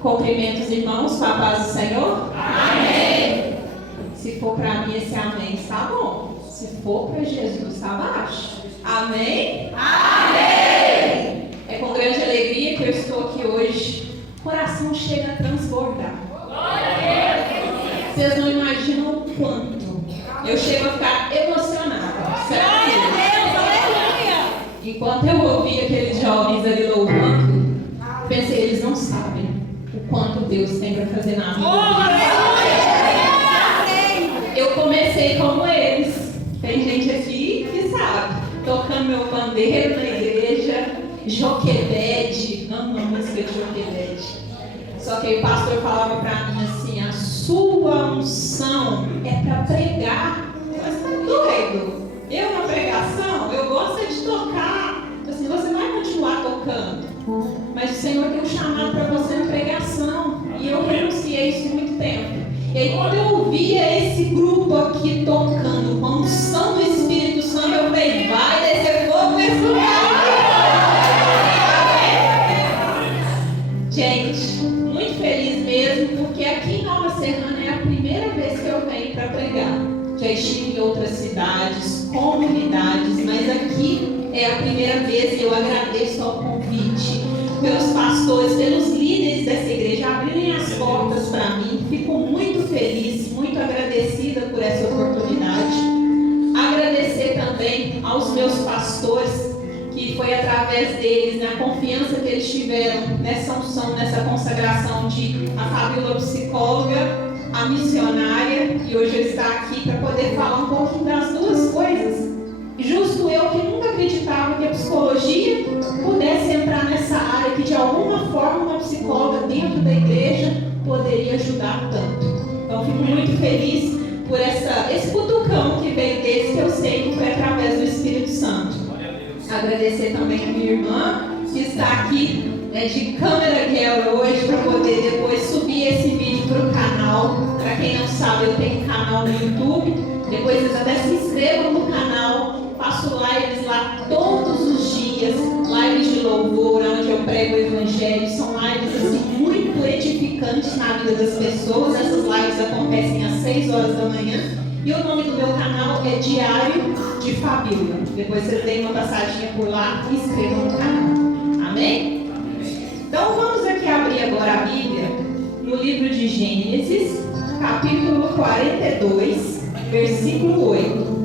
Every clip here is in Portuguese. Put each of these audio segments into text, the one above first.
Cumprimento os irmãos com a paz do Senhor. Amém. Se for para mim, esse amém está bom. Se for para Jesus, está baixo. Amém? Amém. É com grande alegria que eu estou aqui hoje. O coração chega a transbordar. Vocês não imaginam o quanto eu chego a ficar emocionada. Sério? Enquanto eu ouvi aqueles jovens ali louvando, pensei, eles não sabem o quanto Deus tem para fazer na vida deles. Eu comecei como eles. Tem gente aqui que sabe, tocando meu pandeiro na igreja, joquebede, amo a música de joquebede. Só que aí o pastor falava para mim assim, a sua unção é para pregar. Mas tá doido? Eu na pregação, eu gosto de tocar. Assim, você vai continuar tocando. Mas o Senhor tem um chamado para você na pregação. E eu renunciei isso há muito tempo. E aí quando eu ouvia esse grupo aqui tocando, com a unção do Espírito Santo, eu falei, vai descer fogo nesse lugar. Gente, muito feliz mesmo, porque aqui em Nova Serrana é a primeira vez que eu venho para pregar. Já estive em outras cidades, comunidades, mas aqui é a primeira vez e eu agradeço ao convite pelos pastores, pelos líderes dessa igreja abrirem as portas para mim. Fico muito feliz, muito agradecida por essa oportunidade. Agradecer também aos meus pastores, que foi através deles, na confiança que eles tiveram nessa unção, nessa consagração de a Fabíola psicóloga, a missionária, e hoje ele está aqui para poder falar um pouquinho das duas coisas. Justo eu que nunca acreditava que a psicologia pudesse entrar nessa área, que de alguma forma uma psicóloga dentro da igreja poderia ajudar tanto. Então fico muito feliz por esse cutucão que veio deles, que eu sei que foi através do Espírito Santo. Agradecer também a minha irmã, que está aqui de câmera girl hoje, para poder depois subir esse vídeo para o canal. Para quem não sabe, eu tenho um canal no YouTube. Depois vocês até se inscrevam no canal. Faço lives lá todos os dias, lives de louvor, onde eu prego o evangelho. São lives assim, muito edificantes na vida das pessoas. Essas lives acontecem às 6 horas da manhã. E o nome do meu canal é Diário de Fabíola. Depois vocês deem uma passadinha por lá e inscrevam no canal. Amém? Então vamos aqui abrir agora a Bíblia no livro de Gênesis, capítulo 42, versículo 8.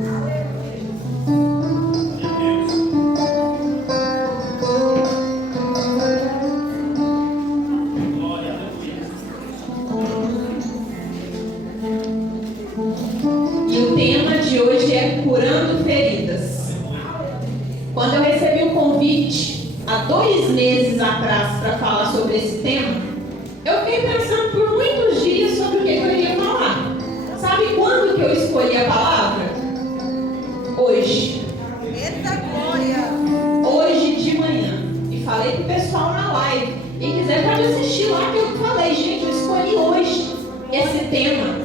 E o tema de hoje é Curando Feridas. Quando eu recebi o convite há 2 meses atrás para falar sobre esse tema, eu fiquei pensando por muitos dias sobre o que eu iria falar. Sabe quando que eu escolhi a palavra? Hoje. Eita glória! Hoje de manhã. E falei pro pessoal na live. Quem quiser pode assistir lá que eu falei, gente, eu escolhi hoje esse tema.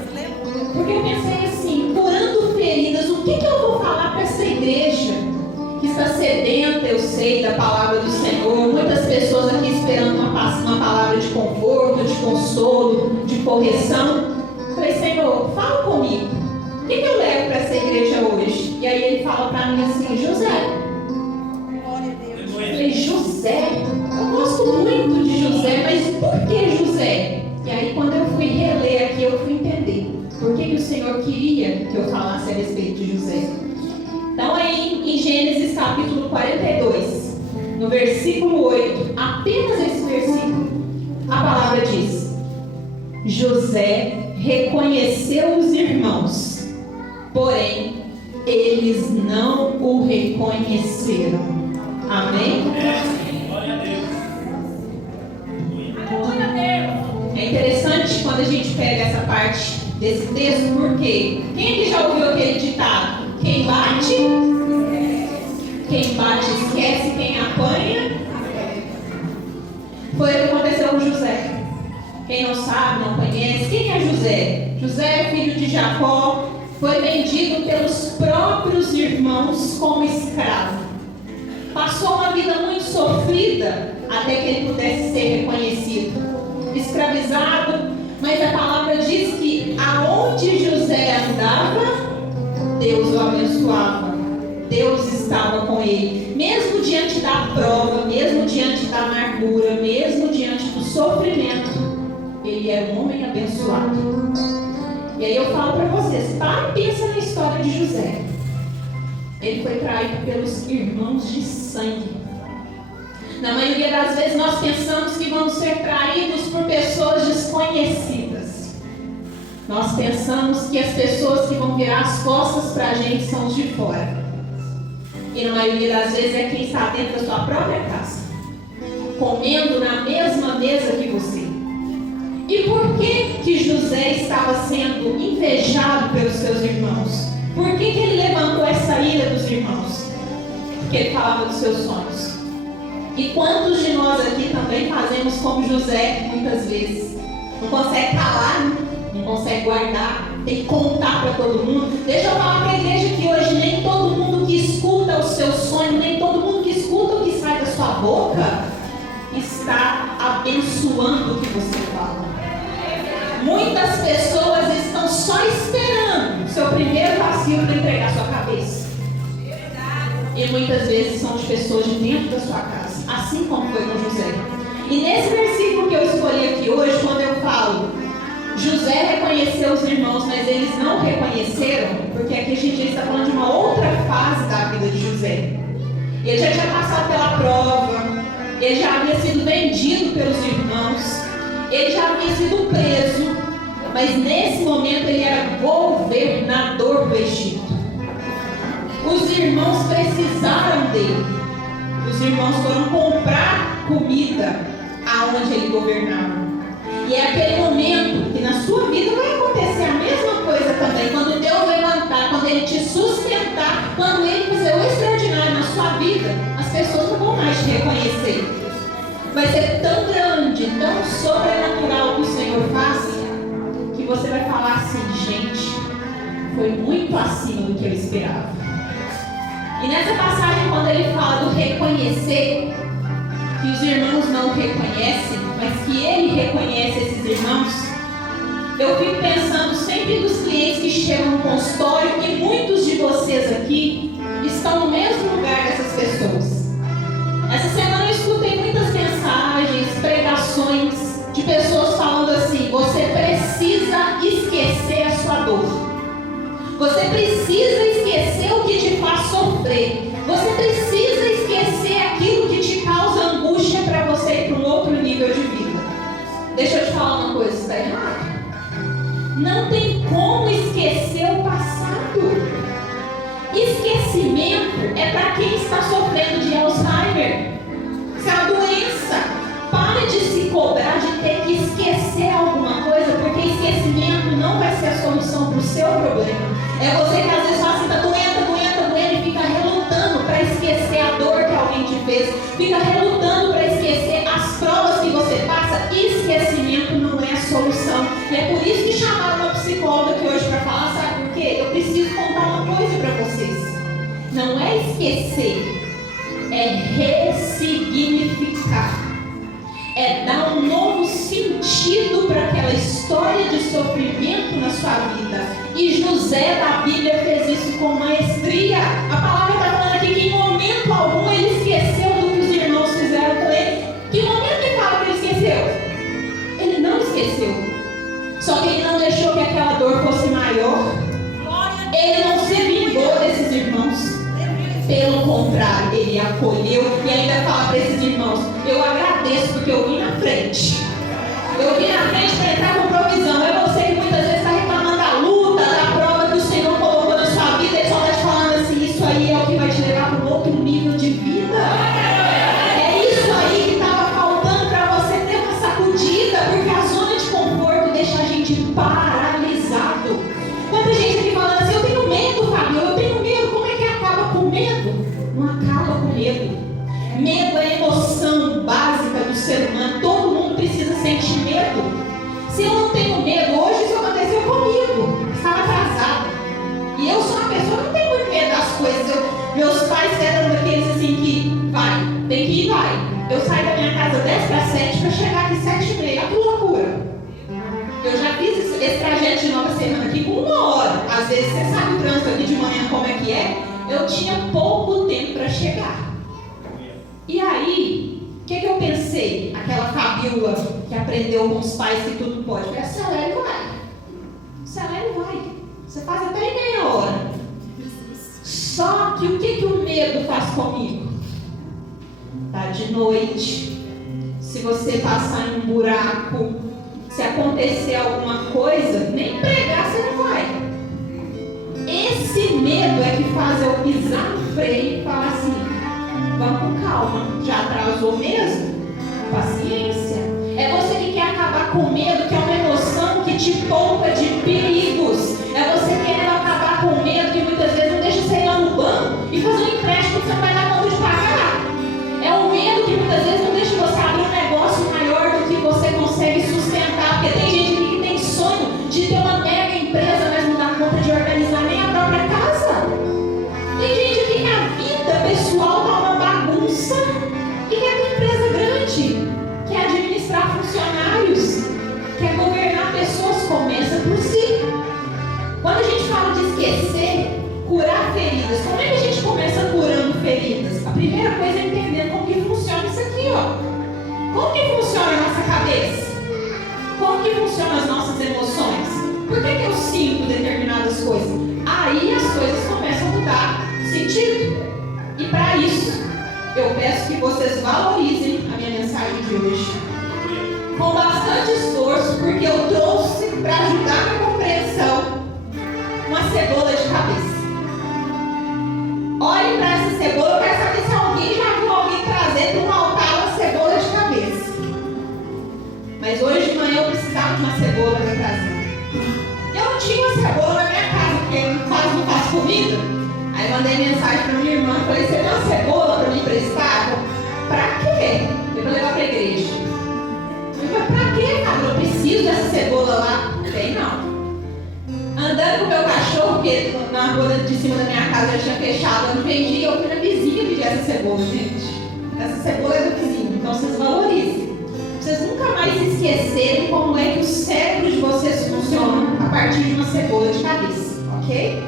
Porque eu pensei assim, curando feridas, o que eu vou falar para essa igreja que está sedenta, eu sei, da palavra do Senhor. Muitas pessoas aqui esperando uma palavra de conforto, de consolo, de correção. Eu falei, Senhor, fala comigo. O que eu levo para essa igreja hoje? E aí ele fala para mim assim, José. Glória a Deus. Eu falei, José? Eu gosto muito de José, mas por que José? E aí quando eu fui reler aqui, eu fui entender por que o Senhor queria que eu falasse a respeito de José. Então aí em Gênesis capítulo 42, no versículo 8, apenas esse versículo, a palavra diz: José reconheceu os irmãos, porém eles não o reconheceram. Amém? Glória a Deus. É interessante quando a gente pega essa parte desse texto, porque quem aqui já ouviu aquele ditado? Quem bate esquece, quem apanha. Foi o que aconteceu com José. Quem não sabe, não conhece, quem é José? José é filho de Jacó, foi vendido pelos próprios irmãos como escravo. Passou uma vida muito sofrida até que ele pudesse ser reconhecido. desprezado, mas a palavra diz que aonde José andava, Deus o abençoava, Deus estava com ele, mesmo diante da prova, mesmo diante da amargura, mesmo diante do sofrimento, ele era um homem abençoado. E aí eu falo para vocês, para e pensa na história de José. Ele foi traído pelos irmãos de sangue. Na maioria das vezes nós pensamos que vamos ser traídos por pessoas desconhecidas. Nós pensamos que as pessoas que vão virar as costas para a gente são os de fora. E na maioria das vezes é quem está dentro da sua própria casa, comendo na mesma mesa que você. E por que José estava sendo invejado pelos seus irmãos? Por que ele levantou essa ira dos irmãos? Porque ele falava dos seus sonhos. E quantos de nós aqui também fazemos como José, muitas vezes? Não consegue calar, não consegue guardar, tem que contar para todo mundo. Deixa eu falar para a igreja que hoje nem todo mundo que escuta o seu sonho, nem todo mundo que escuta o que sai da sua boca, está abençoando o que você fala. Muitas pessoas estão só esperando o seu primeiro vacilo para entregar a sua cabeça. E muitas vezes são de pessoas de dentro da sua casa, assim como foi com José. E nesse versículo que eu escolhi aqui hoje, quando eu falo José reconheceu os irmãos, mas eles não reconheceram, porque aqui a gente está falando de uma outra fase da vida de José. Ele já tinha passado pela prova, ele já havia sido vendido pelos irmãos, ele já havia sido preso, mas nesse momento ele era governador do Egito. Os irmãos precisaram dele. Os irmãos foram comprar comida aonde ele governava. E é aquele momento que na sua vida vai acontecer a mesma coisa também. Quando Deus levantar, quando Ele te sustentar, quando Ele fizer o extraordinário na sua vida, as pessoas não vão mais te reconhecer. Vai ser tão grande, tão sobrenatural o que o Senhor faz, que você vai falar assim, gente, foi muito acima do que eu esperava. E nessa passagem, quando ele fala do reconhecer, que os irmãos não reconhecem, mas que ele reconhece esses irmãos, eu fico pensando sempre dos clientes que chegam no consultório, e muitos de vocês aqui estão no mesmo lugar dessas pessoas. Essa semana eu escutei muitas mensagens, pregações de pessoas falando assim: você precisa esquecer a sua dor. Você precisa esquecer o que te faz sofrer. Você precisa esquecer aquilo que te causa angústia para você ir para um outro nível de vida. Deixa eu te falar uma coisa, está errado. Não tem como esquecer o passado. Esquecimento é para quem está sofrendo de Alzheimer. Isso é uma doença. Pare de se cobrar de ter que esquecer alguma coisa, porque esquecimento não vai ser a solução para o seu problema. É você que às vezes fala assim, está doendo, e fica relutando para esquecer a dor que alguém te fez, fica relutando para esquecer as provas que você passa. Esquecimento não é a solução. E é por isso que chamaram uma psicóloga aqui hoje para falar, sabe por quê? Eu preciso contar uma coisa para vocês. Não é esquecer, é ressignificar. É dar um novo sentido para aquela história de sofrimento na sua vida. E José da Bíblia fez isso com maestria. A palavra está falando aqui que em momento algum ele esqueceu do que os irmãos fizeram com ele. Que momento ele fala que ele esqueceu? Ele não esqueceu. Só que ele não deixou que aquela dor fosse maior. Ele não se vingou desses irmãos. Pelo contrário, ele acolheu e ainda fala para esses irmãos: eu agradeço porque eu vim na frente. Eu vim na frente para entrar com provisão. É você que muitas vezes está reclamando da luta, da prova que o Senhor colocou na sua vida. Ele só está te falando assim: isso aí é o que vai te levar para um outro nível de vida. É isso aí que estava faltando para você ter uma sacudida, porque a zona de conforto deixa a gente paralisado. Quanta gente aqui falando assim: eu tenho medo, Fábio, eu tenho medo. Como é que acaba com medo? Não acaba com medo. Medo é a emoção básica do ser humano. Todo mundo precisa sentir medo. Se eu não tenho medo, hoje isso aconteceu comigo. Estava atrasada. E eu sou uma pessoa que não tem muito medo das coisas. Meus pais eram daqueles assim que vai, tem que ir, vai. Eu saio da minha casa 10 para 7 para chegar aqui 7h30. Que loucura. Eu já fiz esse trajeto de Nova Serrana aqui com 1 hora. Às vezes, você sabe o trânsito aqui de manhã como é que é? Eu tinha pouco tempo para chegar. E aí, o que eu pensei? Aquela Fabíola que aprendeu com os pais que tudo pode. Falei, acelera e vai. Acelera e vai. Você faz até em meia hora. Só que o que o medo faz comigo? Tá de noite. Se você passar em um buraco, se acontecer alguma coisa, nem pregar você não vai. Esse medo é que faz eu pisar no freio e falar assim, vamos com calma, já atrasou mesmo? Paciência. É você que quer acabar com o medo, que é uma emoção que te poupa de perigos. É você querendo acabar com o medo que muitas vezes não deixa você ir lá no banco e fazer um empréstimo que você não vai dar conta de pagar. É o medo que muitas vezes não deixa você abrir um negócio maior do que você consegue sustentar. Porque tem gente aqui que tem sonho de ter uma mega empresa, mas não dá conta de organizar nem a própria casa. Tem gente aqui que a vida pessoal está uma bagunça e quer ter empresa grande, quer administrar funcionários, quer governar pessoas. Começa por si. Quando a gente fala de esquecer, curar feridas, como é que a gente começa curando feridas? A primeira coisa é entender como que funciona isso aqui, ó. Como que funciona a nossa cabeça? Como que funcionam as nossas emoções? Por que eu sinto determinadas coisas? Aí as coisas começam a mudar sentido. E para isso, eu peço que vocês valorizem a minha mensagem de hoje com bastante esforço, porque eu trouxe para ajudar na compreensão uma cebola de cabeça. Olhe para essa cebola, eu quero saber se alguém já viu alguém trazer para um altar uma cebola de cabeça. Mas hoje de manhã eu precisava de uma cebola para trazer. Eu não tinha uma cebola na minha casa, porque eu quase não faço comida. Aí mandei mensagem para minha irmã, falei, você tem uma cebola para me emprestar? Para quê? Eu vou levar para a igreja. Eu falei, para quê, cara? Eu preciso dessa cebola lá. Não tem não. Andando com o meu cachorro, porque na rua de cima da minha casa já tinha fechado, eu não vendi, eu fui na vizinha pedir essa cebola, gente. Essa cebola é do vizinho, então vocês valorizem. Vocês nunca mais esquecerem como é que o cérebro de vocês funciona a partir de uma cebola de cabeça, ok?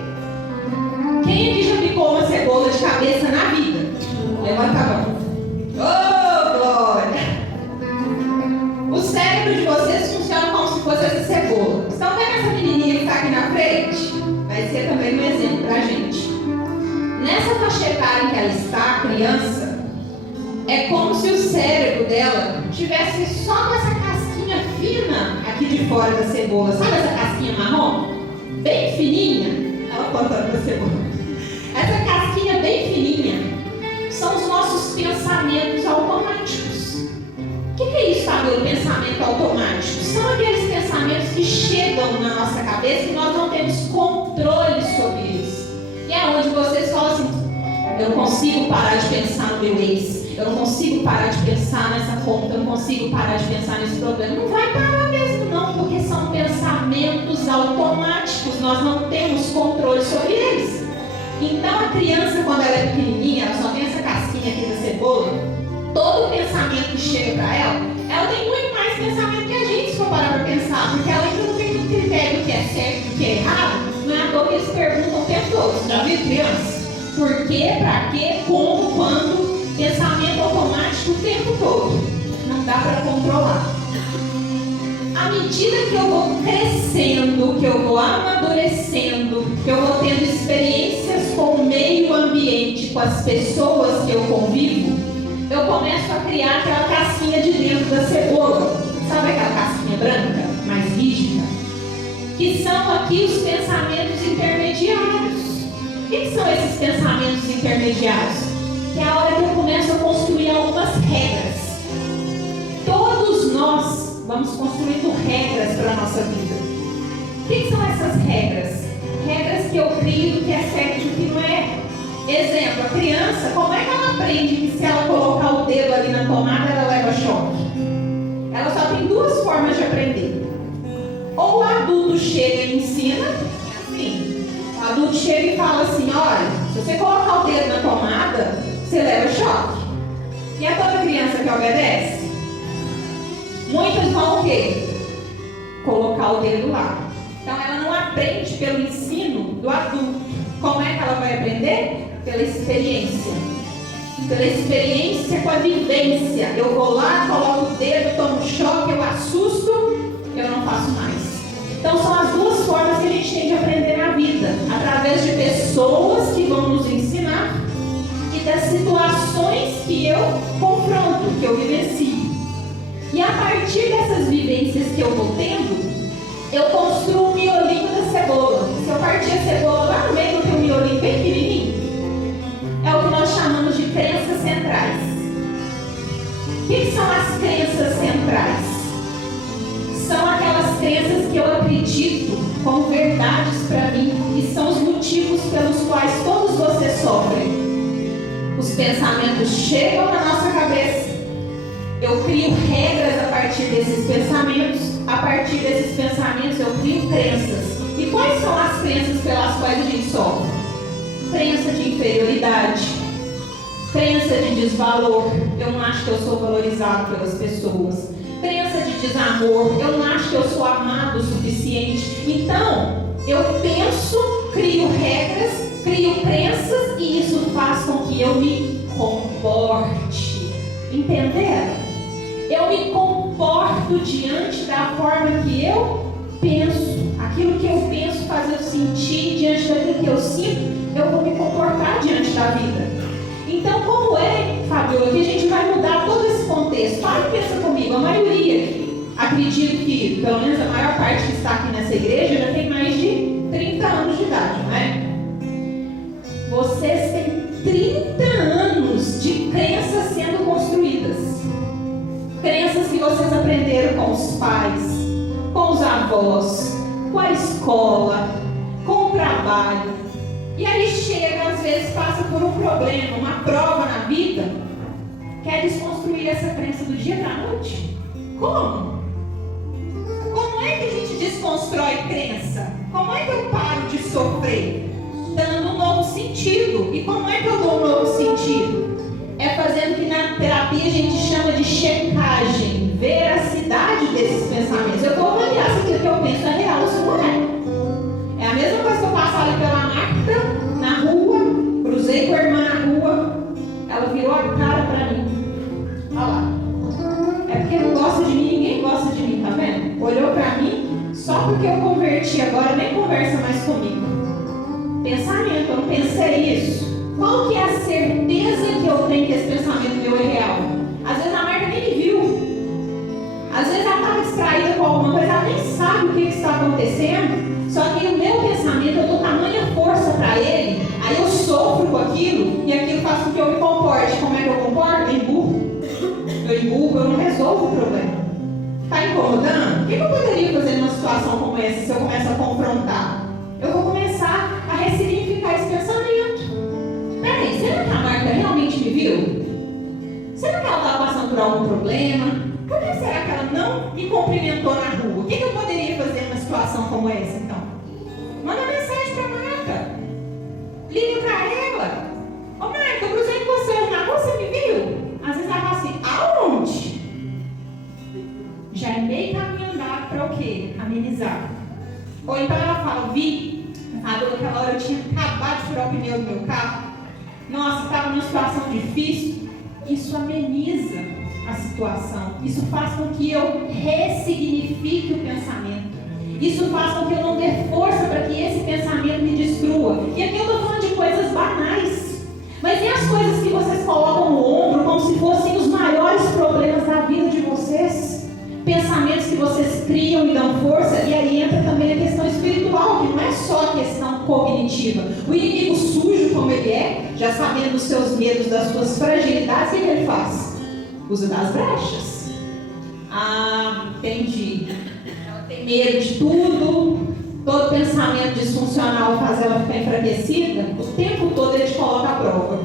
Quem aqui já picou uma cebola de cabeça na vida? Levanta a mão. Oh, glória! O cérebro de vocês funciona como se fosse essa cebola. Estão vendo essa menininha que está aqui na frente? Vai ser também um exemplo para a gente. Nessa faixa etária em que ela está, a criança, é como se o cérebro dela tivesse só com essa casquinha fina aqui de fora da cebola. Sabe essa casquinha marrom? Bem fininha. Ela contando da cebola. Essa casquinha bem fininha são os nossos pensamentos automáticos. O que é isso, sabe, o pensamento automático? São aqueles pensamentos que chegam na nossa cabeça e nós não temos controle sobre eles. E é onde vocês falam assim, eu não consigo parar de pensar no meu ex, eu não consigo parar de pensar nessa conta, eu não consigo parar de pensar nesse problema. Não vai parar mesmo não, porque são pensamentos automáticos, nós não temos controle sobre eles. Então a criança, quando ela é pequenininha, ela só tem essa casquinha aqui da cebola, todo pensamento que chega para ela tem muito mais pensamento que a gente, se for parar para pensar, porque ela ainda não tem um critério do que é certo e do que é errado. Não é à toa que eles perguntam o tempo todo. Já viu criança? Por quê, para quê, como, quando, pensamento automático o tempo todo. Não dá para controlar. À medida que eu vou crescendo, que eu vou amadurecendo, que eu vou tendo experiências com o meio ambiente, com as pessoas que eu convivo, eu começo a criar aquela casquinha de dentro da cebola. Sabe aquela casquinha branca, mais rígida? Que são aqui os pensamentos intermediários. O que são esses pensamentos intermediários? Que é a hora que eu começo a construir algumas regras. Todos nós vamos construindo regras para a nossa vida. O que são essas regras? Regras que eu crio do que é certo e o que não é. Exemplo, a criança, como é que ela aprende que se ela colocar o dedo ali na tomada, ela leva choque? Ela só tem duas formas de aprender. Ou o adulto chega e ensina, assim, o adulto chega e fala assim, olha, se você colocar o dedo na tomada, você leva choque. E é toda criança que obedece? Muitas vão o quê? colocar o dedo lá. Então ela não aprende pelo ensino do adulto. Como é que ela vai aprender? Pela experiência. Pela experiência com a vivência. Eu vou lá, coloco o dedo, tomo choque, eu assusto, eu não faço mais. Então são as duas formas que a gente tem de aprender na vida. Através de pessoas que vão nos ensinar e das situações que eu confronto, que eu vivencio. E a partir dessas vivências que eu vou tendo, eu construo um miolinho da cebola. Se eu partir a cebola lá no meio, tem um miolinho bem pequenininho. É o que nós chamamos de crenças centrais. O que são as crenças centrais? São aquelas crenças que eu acredito como verdades para mim e são os motivos pelos quais todos vocês sofrem. Os pensamentos chegam na nossa cabeça. Eu crio regras a partir desses pensamentos. A partir desses pensamentos eu crio crenças. E quais são as crenças pelas quais a gente sofre? Crença de inferioridade, crença de desvalor. Eu não acho que eu sou valorizado pelas pessoas. Crença de desamor. Eu não acho que eu sou amado o suficiente. Então, eu penso, crio regras, crio crenças e isso faz com que eu me comporte. Entenderam? Eu me comporto diante da forma que eu penso. Aquilo que eu penso faz eu sentir, diante daquilo que eu sinto, eu vou me comportar diante da vida. Então, como é, Fabiola, que a gente vai mudar todo esse contexto? Para e pensa comigo, a maioria aqui, acredito que, pelo menos a maior parte que está aqui nessa igreja, já tem mais de 30 anos de idade, não é? Vocês têm 30 anos de crenças sendo construídas. Crenças que vocês aprenderam com os pais, com os avós, com a escola, com o trabalho. E aí chega, às vezes passa por um problema, uma prova na vida, quer desconstruir essa crença do dia para a noite? Como? Como é que a gente desconstrói crença? Como é que eu paro de sofrer? Dando um novo sentido. E como é que eu dou um novo sentido? É fazendo o que na terapia a gente chama de checagem, veracidade desses pensamentos. Eu vou avaliar se aquilo que eu penso é real ou se não é. É a mesma coisa que eu passo ali pela Marta, na rua, cruzei com a irmã na rua, ela virou a cara pra mim. Olha lá. É porque não gosta de mim, ninguém gosta de mim, tá vendo? Olhou pra mim, só porque eu converti agora, nem conversa mais comigo. Pensamento, eu não pensei isso. Qual que é a certeza que eu tenho que esse pensamento meu é real? Às vezes a Marta nem me viu. Às vezes ela estava distraída com alguma coisa, ela nem sabe o que está acontecendo. Só que o meu pensamento, eu dou tamanha força para ele, aí eu sofro com aquilo e aquilo faz com que eu me comporte. Como é que eu comporto? Eu emburro, eu não resolvo o problema. Está incomodando? O que eu poderia fazer numa situação como essa se eu começo a confrontar? Eu vou começar a ressignificar esse pensamento. Peraí, será que a Marta realmente me viu? Será que ela estava passando por algum problema? Por que será que ela não me cumprimentou na rua? O que eu poderia fazer numa situação como essa, então? Manda mensagem para a Marta. Liga para ela. Ô Marta, eu cruzei com você hoje na rua, você me viu? Às vezes ela fala assim, aonde? Já é meio caminho andado para o quê? Amenizar. Ou então ela fala, vi, naquela hora eu tinha acabado de furar o pneu do meu carro. Nossa, estava numa situação difícil. Isso ameniza a situação. Isso faz com que eu ressignifique o pensamento. Isso faz com que eu não dê força para que esse pensamento me destrua. E aqui eu estou falando de coisas banais. Mas e as coisas que vocês colocam no ombro como se fossem os maiores problemas da vida de vocês? Pensamentos que vocês criam e dão força. E aí entra também a questão espiritual, que não é só a questão cognitiva. O inimigo sujo como ele é, já sabendo dos seus medos, das suas fragilidades, o que ele faz? Usa das brechas. Ah, entendi. Ela tem medo de tudo. Todo pensamento disfuncional faz ela ficar enfraquecida. O tempo todo ele te coloca à prova.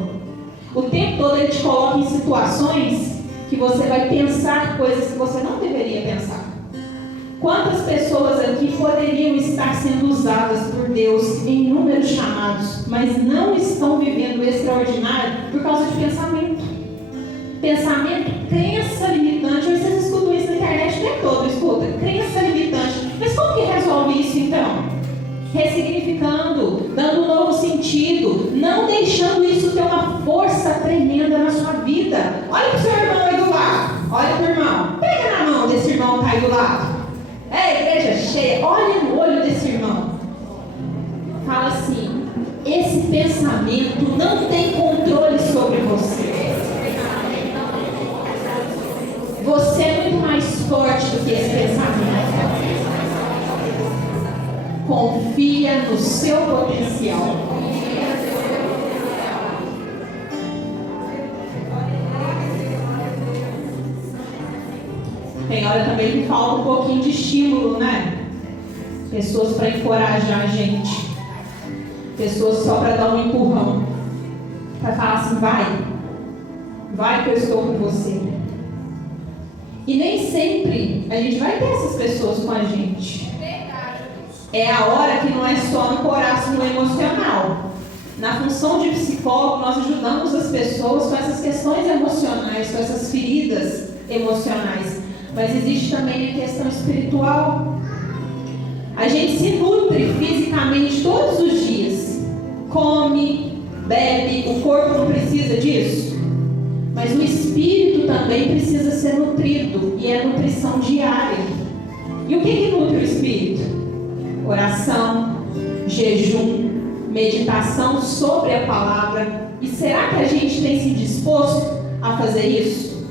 O tempo todo ele te coloca em situações que você vai pensar coisas que você não deveria pensar. Quantas pessoas aqui poderiam estar sendo usadas por Deus em inúmeros chamados, mas não estão vivendo o extraordinário por causa de pensamento? Pensamento, crença limitante. Vocês escutam isso na internet o tempo todo, escuta. Crença limitante. ressignificando, dando um novo sentido, não deixando isso ter uma força tremenda na sua vida. Olha para o seu irmão aí do lado, olha para o irmão, pega na mão desse irmão que está aí do lado. Igreja cheia, olha no olho desse irmão. Fala assim: esse pensamento não tem controle sobre você. Você é muito mais forte do que esse pensamento. Confia no seu potencial. Tem hora também que falta um pouquinho de estímulo, né? Pessoas para encorajar a gente. Pessoas só para dar um empurrão. Para falar assim: vai que eu estou com você. E nem sempre a gente vai ter essas pessoas com a gente. É a hora que não é só ancorar-se no emocional. Na função de psicólogo, nós ajudamos as pessoas com essas questões emocionais, com essas feridas emocionais. Mas existe também a questão espiritual. A gente se nutre fisicamente todos os dias. Come, bebe, o corpo não precisa disso. Mas o espírito também precisa ser nutrido. E é nutrição diária. E o que nutre o espírito? Oração, jejum, meditação sobre a palavra. E será que a gente tem se disposto a fazer isso?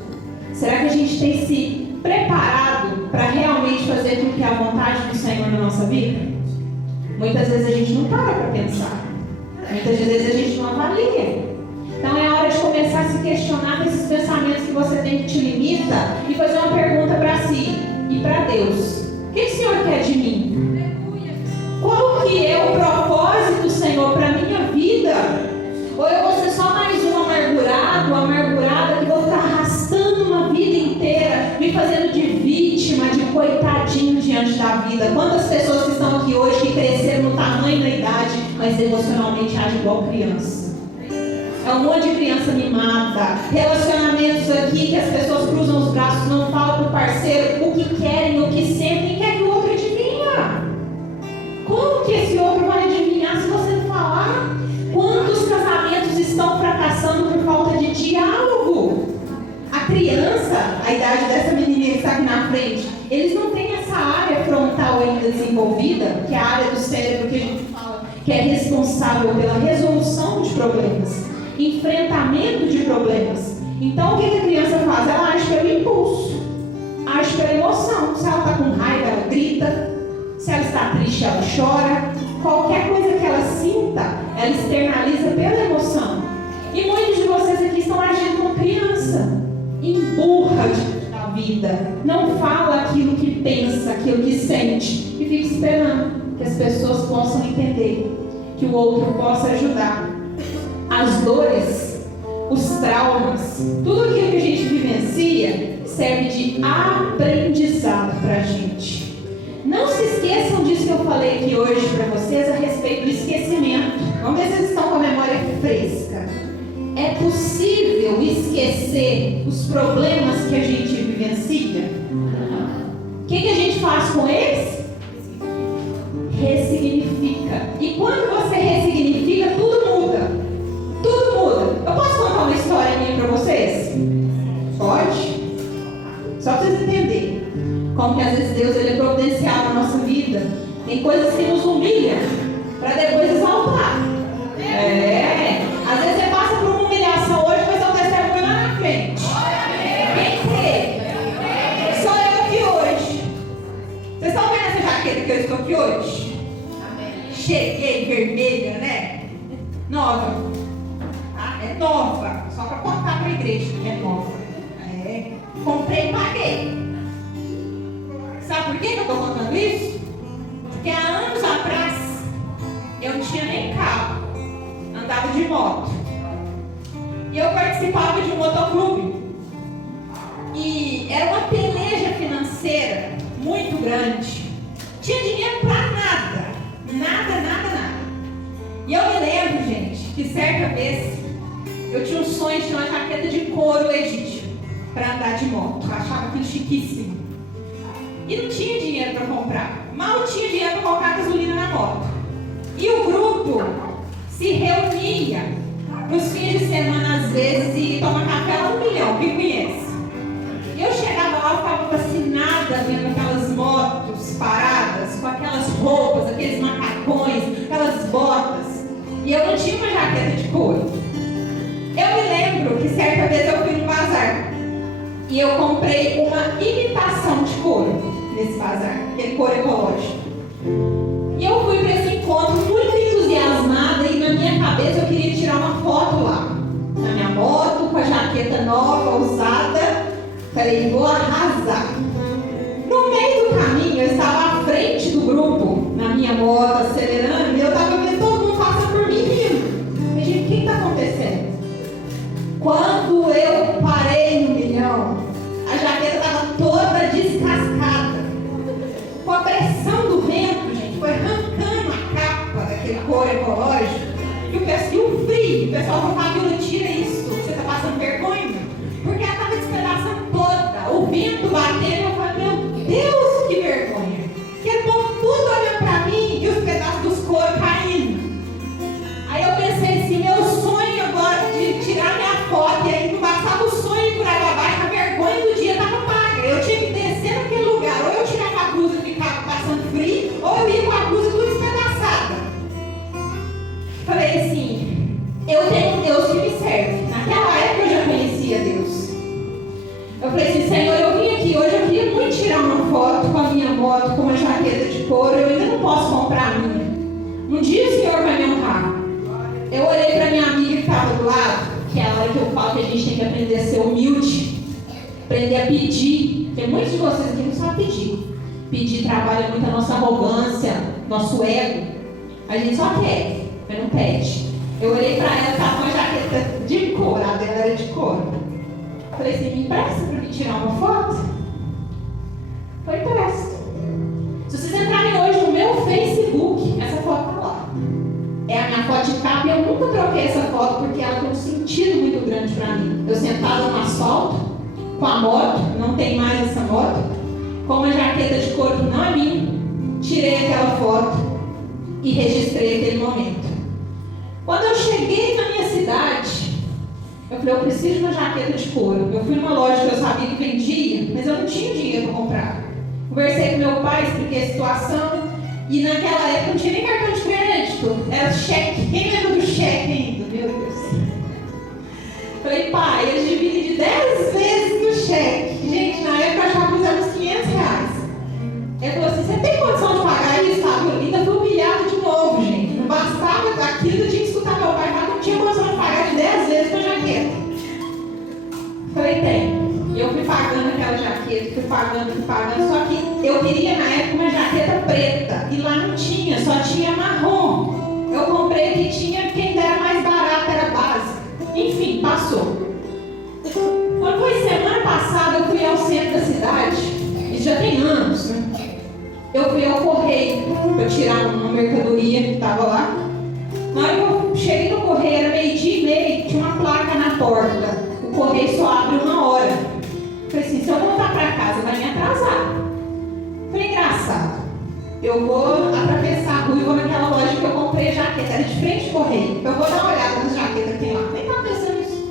Será que a gente tem se preparado para realmente fazer aquilo que é a vontade do Senhor na nossa vida? Muitas vezes a gente não para pensar. Muitas vezes a gente não avalia. Então é hora de começar a se questionar desses pensamentos que você tem que te limita e fazer uma pergunta para si e para Deus: o que o Senhor quer de mim? Qual que é o propósito, Senhor, para a minha vida? Ou eu vou ser só mais um amargurado, amargurada, que vou ficar arrastando uma vida inteira, me fazendo de vítima, de coitadinho diante da vida? Quantas pessoas que estão aqui hoje que cresceram no tamanho da idade, mas emocionalmente agem igual criança? É um monte de criança mimada, relacionamentos aqui que as pessoas cruzam os braços, não falam para o parceiro o que querem, o que sentem, e quer que o outro adivinha. Como que esse outro vai adivinhar se você não falar? Quantos casamentos estão fracassando por falta de diálogo? A criança, a idade dessa menininha que está aqui na frente, eles não têm essa área frontal ainda desenvolvida, que é a área do cérebro que a gente fala, que é responsável pela resolução de problemas, enfrentamento de problemas. Então o que a criança faz? Ela age pelo impulso, age pela emoção. Se ela está com raiva, ela grita. Se ela está triste, ela chora. Qualquer coisa que ela sinta, ela externaliza pela emoção. E muitos de vocês aqui estão agindo como criança. Emburra da vida. Não fala aquilo que pensa, aquilo que sente. E fica esperando que as pessoas possam entender, que o outro possa ajudar. As dores, os traumas, tudo aquilo que a gente vivencia serve de aprendizado para a gente. Não se esqueçam disso que eu falei aqui hoje para vocês a respeito do esquecimento. Vamos ver se vocês estão com a memória fresca. É possível esquecer os problemas que a gente vivencia? O que a gente faz com eles? Ressignifica. E quando você ressignifica, tudo muda. Tudo muda. Eu posso contar uma história minha para vocês? Pode? Só para vocês entenderem como que às vezes Deus ele é providencial na nossa vida. Tem coisas que nos humilham para depois exaltar. Às vezes você passa por uma humilhação hoje, mas eu testemunho lá na frente. Quem teve? Sou eu aqui hoje. Vocês estão vendo essa jaqueta que eu estou aqui hoje? Cheguei vermelha, né? Nova. É nova. Só para contar para a igreja que é nova. Comprei e paguei. Sabe por que eu estou contando isso? Porque há anos atrás eu não tinha nem carro, andava de moto. E eu participava de um motoclube. E era uma peleja financeira muito grande. Tinha dinheiro para nada. Nada. E eu me lembro, gente, que certa vez eu tinha um sonho de ter uma jaqueta de couro legítimo para andar de moto. Eu achava aquilo chiquíssimo. E não tinha dinheiro para comprar. Mal tinha dinheiro para colocar gasolina na moto. E o grupo se reunia nos fins de semana, às vezes, e toma café a 1 milhão, quem conhece? E eu chegava lá, eu ficava fascinada vendo aquelas motos paradas, com aquelas roupas, aqueles macacões, aquelas botas. E eu não tinha uma jaqueta de couro. Eu me lembro que certa vez eu fui no bazar e eu comprei uma imitação de couro nesse bazar, aquele couro ecológico. E eu fui para esse encontro muito entusiasmada e na minha cabeça eu queria tirar uma foto lá, na minha moto, com a jaqueta nova, usada. Falei, vou arrasar. No meio do caminho, eu estava à frente do grupo, na minha moto, acelerando, e eu estava vendo todo mundo passando por mim rindo. Falei, gente, o que está acontecendo? Quando eu parei no milhão, a jaqueta estava toda descascada. Com a pressão do vento, gente, foi arrancando a capa daquele couro ecológico. E o frio, o pessoal falou, Fabíola, tira isso, você está passando vergonha? Porque ela estava despedaçando toda, o vento batendo, eu falei, meu Deus, que vergonha. Que é bom tudo olhando para mim e os pedaços dos couros caindo. Aí eu pensei assim, meu sonho agora de tirar minha foto, e aí não bastava o sonho por água abaixo, a vergonha do dia estava paga. Eu tinha que descer naquele lugar, ou eu tirava a blusa e ficava passando frio, ou eu ia com a blusa tudo despedaçada. Falei assim, eu tenho um Deus que me serve. Naquela época eu já conhecia Deus. Eu falei assim, Senhor, eu vim aqui hoje, eu queria muito tirar uma foto com a minha moto, com uma jaqueta de couro, eu ainda não posso comprar a minha. Um dia o Senhor vai me honrar. Eu olhei para minha amiga que estava do lado, que é a hora que eu falo que a gente tem que aprender a ser humilde, aprender a pedir. Porque muitos de vocês aqui não sabem pedir. Pedir trabalha muito a nossa arrogância, nosso ego. A gente só quer, mas não pede. Eu olhei para ela, estava com uma jaqueta de couro, a dela era de couro. Falei assim, me empresta para me tirar uma foto? Falei, empresta. Se vocês entrarem hoje no meu Facebook, essa foto está lá. É a minha foto de capa e eu nunca troquei essa foto porque ela tem um sentido muito grande para mim. Eu sentada no asfalto, com a moto, não tem mais essa moto, com uma jaqueta de couro que não é minha, tirei aquela foto e registrei aquele momento. Quando eu cheguei na minha cidade, eu falei, eu preciso de uma jaqueta de couro. Eu fui numa loja que eu sabia que vendia, mas eu não tinha dinheiro para comprar. Conversei com meu pai, expliquei a situação. E naquela época não tinha nem cartão de crédito, era cheque. Quem lembra do cheque ainda? Meu Deus. Falei, pai, eles dividem de 10 vezes do cheque. Gente, na época eu achava que era uns 500 reais. Ele falou assim, você tem condição de pagar isso? Sabe? Eu ainda fui humilhado de novo, gente. Não bastava aquilo, eu tinha que escutar meu pai, mas não tinha condição de pagar de 10 vezes com a jaqueta. Falei, tem. E eu fui pagando aquela jaqueta, fui pagando, só que eu queria na época uma jaqueta preta, e lá não tinha, só tinha marrom. Eu comprei que tinha, quem dera mais barato era básica. Enfim, passou. Quando foi semana passada, eu fui ao centro da cidade, isso já tem anos, né? Eu fui ao correio para tirar uma mercadoria que estava lá. Na hora que eu cheguei no correio, era 12:30, tinha uma placa na porta. O correio só abre 1 hora. Falei assim, se eu voltar para casa, vai me atrasar. Falei, engraçado. Eu vou atravessar a rua e vou naquela loja que eu comprei a jaqueta. Era de frente ao correio. Eu vou dar uma olhada nas jaquetas que tem lá. Nem estava pensando nisso.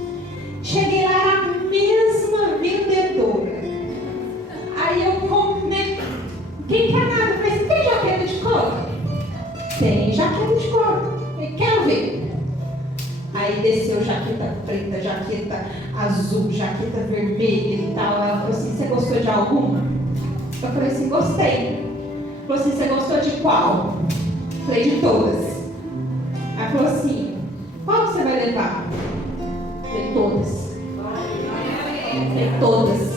Cheguei lá, era a mesma vendedora. Aí eu comprei. Quem quer nada? Eu falei, você tem jaqueta de couro? Tem jaqueta de couro. Eu quero ver. Aí desceu jaqueta preta, jaqueta azul, jaqueta vermelha e tal. Ela falou assim, você gostou de alguma? Eu falei assim, gostei. Ela falou assim, você gostou de qual? Eu falei, de todas. Ela falou assim, qual você vai levar? Eu falei, todas. Eu falei, todas.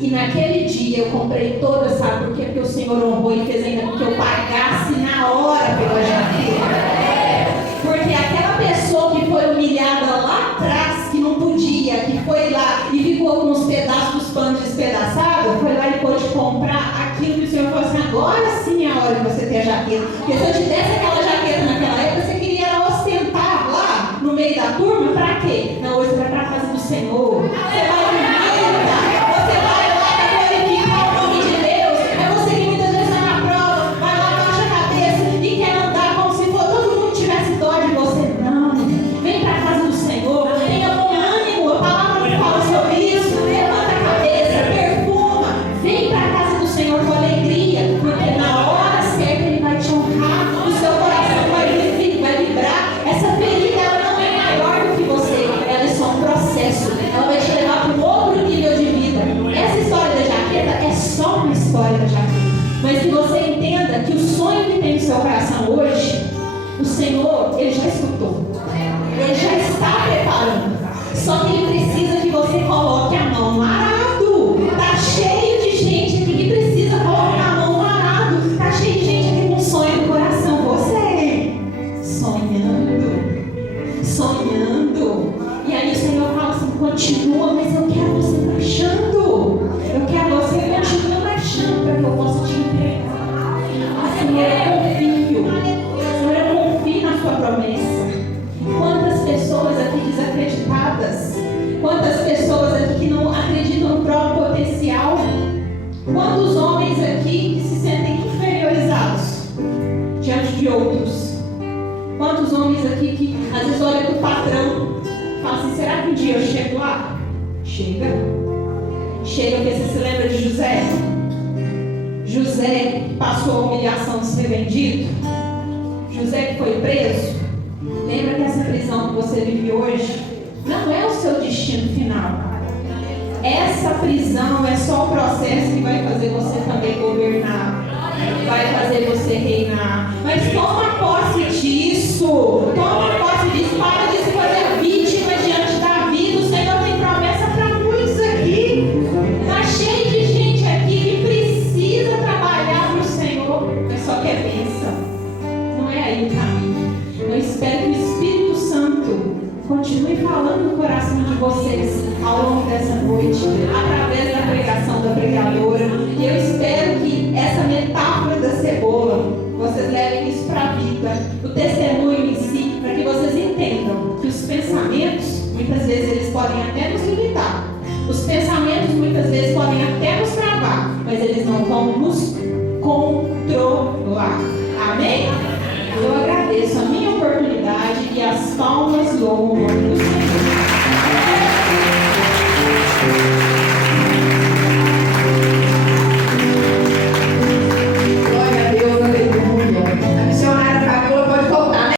E naquele dia eu comprei todas, sabe por quê? Porque o Senhor honrou e fez ainda com que eu pagasse na hora pela jaqueta. Porque aquela pessoa que foi humilhada lá atrás, que não podia, que foi lá e ficou com os pedaços dos panos despedaçados, foi lá e pôde comprar aquilo que o Senhor falou assim, agora sim é a hora de você ter a jaqueta. Porque se eu te desse aquela jaqueta naquela época, você queria ostentar lá no meio da turma, pra quê? Não, hoje você vai para a casa do Senhor. Você vai humilhar, você vai lá para glorificar o nome de Deus. É você que muitas vezes está na prova, vai lá, baixa a cabeça e quer andar como se fosse Senhor com alegria, porque na hora certa Ele vai te honrar, o seu coração vai vibrar. Essa ferida ela não é maior do que você, ela é só um processo, ela vai te levar para um outro nível de vida. Essa história da jaqueta é só uma história da jaqueta, mas que você entenda que o sonho que tem no seu coração hoje, o Senhor, Ele já escutou, Ele já está preparando, só que Ele precisa que você coloque a mão no arado. Está cheio de gente aqui que precisa colocar a mão no arado. Está cheio de gente aqui com sonho no coração. Você sonhando. E aí o Senhor fala assim: continua, mas eu quero você marchando. Eu quero você continue marchando para que eu possa te entregar. Senhor, eu confio na sua promessa. Quantas pessoas aqui desacreditadas, quantas pessoas aqui que não acreditam no próprio potencial, quantos homens aqui que se sentem inferiorizados diante de outros, quantos homens aqui que às vezes olham para o patrão e falam assim: será que um dia eu chego lá? Chega, porque você se lembra de José? José que passou a humilhação de ser vendido, José que foi preso. Lembra que essa prisão que você vive hoje não é o seu destino final. Essa prisão é só o processo que vai fazer você também governar, vai fazer você reinar. Mas toma posse disso, para de se fazer vítima diante da vida. O Senhor tem promessa para muitos aqui. Está cheio de gente aqui que precisa trabalhar para o Senhor, mas só quer bênção. Não é aí o caminho. Eu espero que o Espírito Santo continue falando no coração de vocês ao longo dessa noite, através da pregação da pregadora. E eu espero que essa metáfora da cebola, vocês levem isso para a vida, o testemunho em si, para que vocês entendam que os pensamentos, muitas vezes eles podem até nos limitar. Os pensamentos muitas vezes podem até nos travar, mas eles não vão nos controlar. Amém? Eu agradeço a minha oportunidade e as palmas